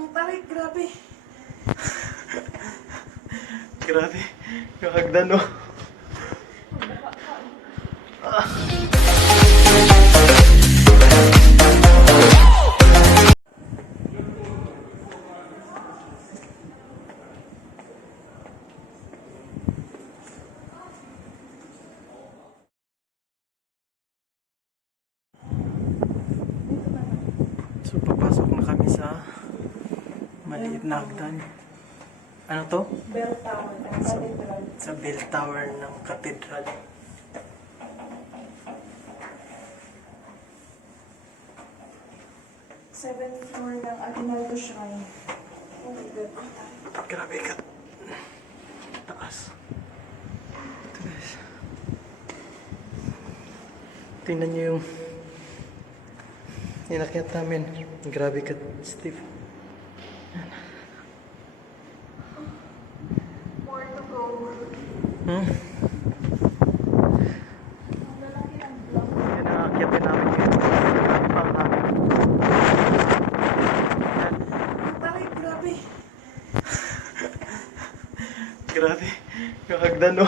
Ang tarik, grabe. Grabe. Yung hagdan, no? So, papasok na kami sa maliit na hagdan. Ano to? Bell Tower ng Cathedral. Sa bell tower ng cathedral. Seventh floor ng Aguinaldo Shrine. Oh my God. Grabe ka. Taas. Ito guys. Tingnan nyo yung inakyat namin. Grabe ka, Steve. More to go. Hmm? Ang lalaki ng block. Yan ang akyatin namin ngayon. Pang namin. Yan. Ang tarik, grabe. Grabe. Yung hagdan, no?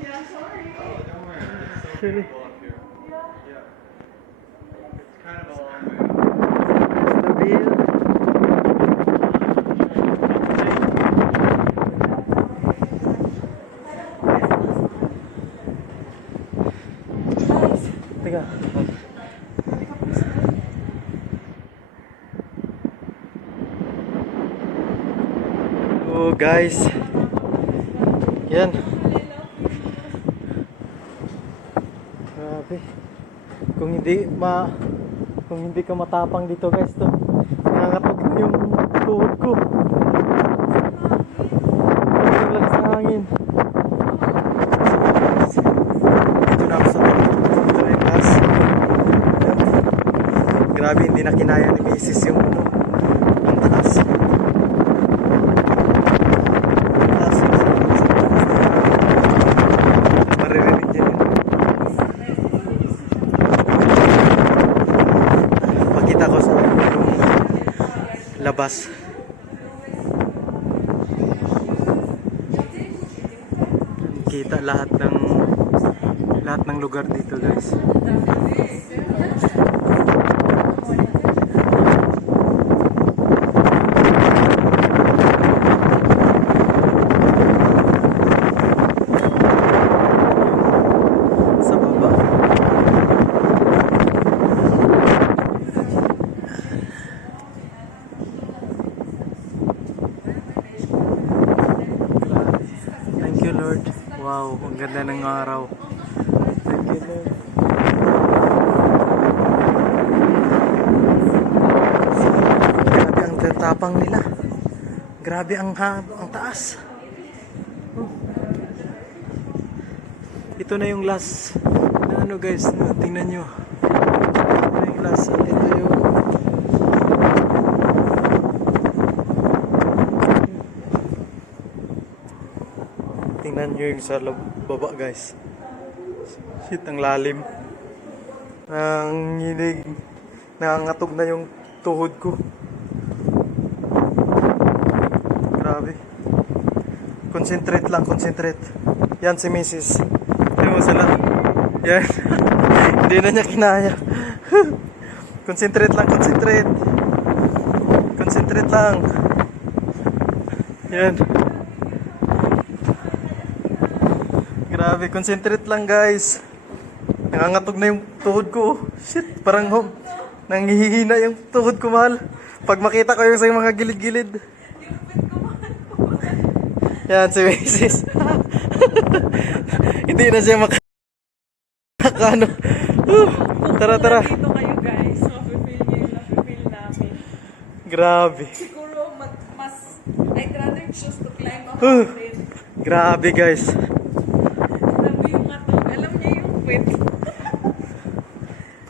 Yeah, sorry. Sorry. Stabil. Teka. Oh guys. Yan. Grabe. Kung hindi ka matapang dito guys, to nangangatog yung tuhod ko. Ang lakas ng hangin. Dito na ako sa taas. Grabe, hindi na kinaya ni Mrs. yung ang taas. Maririnig niya yun. Pakita ko sa labas. Kita lahat ng lugar dito guys. Sa baba. Thank you Lord. Wow, ang ganda ng araw. Thank you Lord. Grabe ang tatapang nila. Grabe ang taas. Ito na yung last na ano guys, no? Tingnan nyo. Ito na yung last. Ito yung tingnan nyo yung sa baba guys. Shit, ang lalim. Ang hinig. Nangangatog na yung tuhod ko. Grabe. Concentrate lang, concentrate. Yan si Mrs. Hindi mo sila. Yan. Hindi na niya kinaya. Concentrate lang, concentrate. Concentrate lang. Yan. Grabe, concentrate lang guys. Nangangatog na yung tuhod ko. Shit, parang nanghihina yung tuhod ko, mahal. Pag makita ko yung sa mga gilid-gilid. Yan si Mrs. Hindi na siya makakano. Tara, tara. Dito kayo guys. Mapipil niyo yung napipil namin. Grabe. Siguro mas I'd rather choose to climb a mountain. Grabe guys. Sabi yung atog. Alam niya yung wet.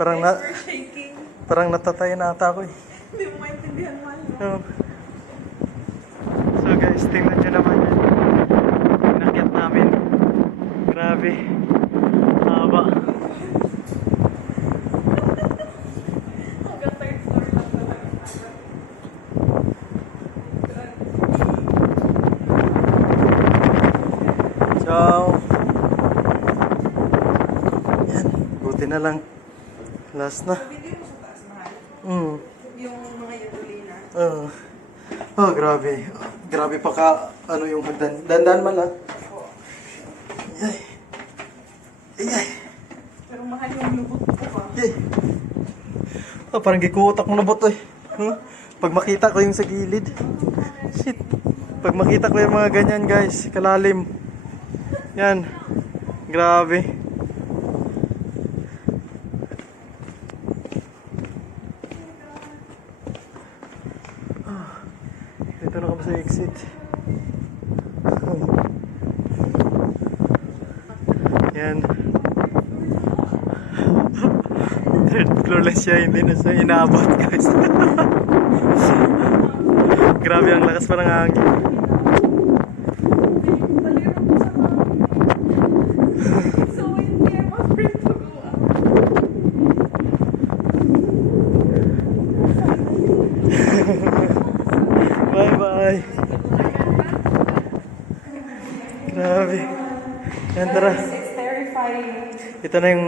We're shaking. Parang natatay na ata ako eh. Hindi mo maintindihan man. Oh. So guys, tingnan nyo naman yan. Inakyat namin. Grabe. Haba. Buti na lang. Last na. Video mo sa taas, mahal. Yung mga yatulina. Oh, grabe. Grabe pa ka, ano yung hagdan. Dandan man lang. Ay. Ay. Pero mahal yung lubot ko pa. Ay. Oh, parang gikuutak mo na boto eh. Pag makita ko yung sa gilid. Shit. Pag makita ko yung mga ganyan guys, kalalim. Yan. Grabe. Dito na kami sa exit. Yan. Third floor lang siya, hindi na siya inaabot guys. Grabe ang lakas pa ng hangin. So hindi I'm afraid to go up. Bye bye. Grabe. Yan, tara. It's terrifying. Ito na yung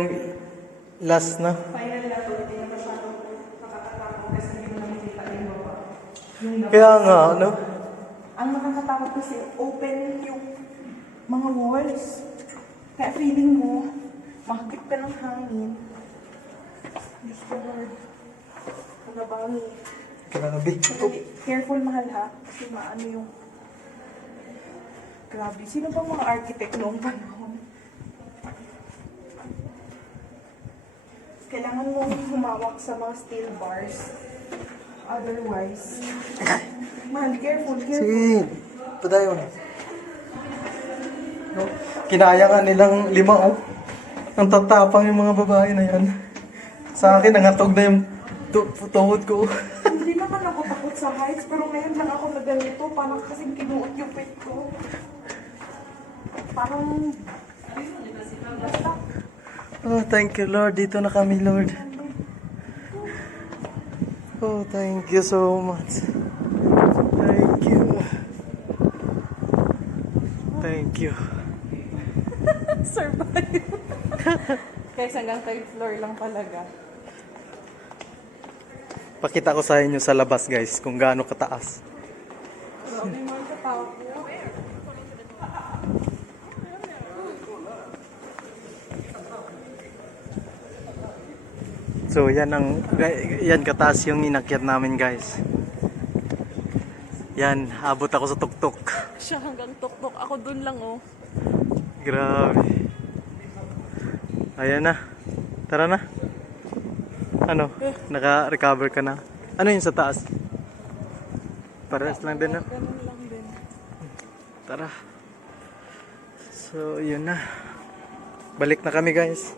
last na. Final na to, hindi na masyadong nakakatakot kasi hindi mo nakikita yung baba. Kaya nga, ano? Ang nakakatakot kasi open yung mga walls. Kaya feeling mo, makakit ka ng hangin. Diyos ko Lord. Nagabangi. Grabe. Careful mahal ha. Kasi maano yung... Grabe. Sino bang mga architect noong panahon? Kailangan mong humawak sa mga steel bars. Otherwise... Mahal, careful. Sige. Padayon. No? Kinaya nga nilang 5 oh. Ang tatapang yung mga babae na yan. Sa akin, nangatog na yung tuhod ko. Hindi naman ako takot sa heights, pero ngayon lang ako na ganito. Parang kasing kinuot yung pet ko. Parang... Basta. Oh, thank you Lord. Dito na kami Lord. Oh, thank you so much. Thank you. Thank you. Survive. Guys, hanggang 3rd floor lang talaga. Pakita ko sa inyo sa labas guys kung gaano kataas. Grabe mga katao ko. So yan kataas yung inakyat namin guys. Yan, abot ako sa tuktok. Siya hanggang tuktok. Ako dun lang oh. Grabe. Ayan na. Tara na. Ano? Naka-recover ka na? Ano yun sa taas? Pares lang din na. Ganun lang din. Tara. So, yun na. Balik na kami guys.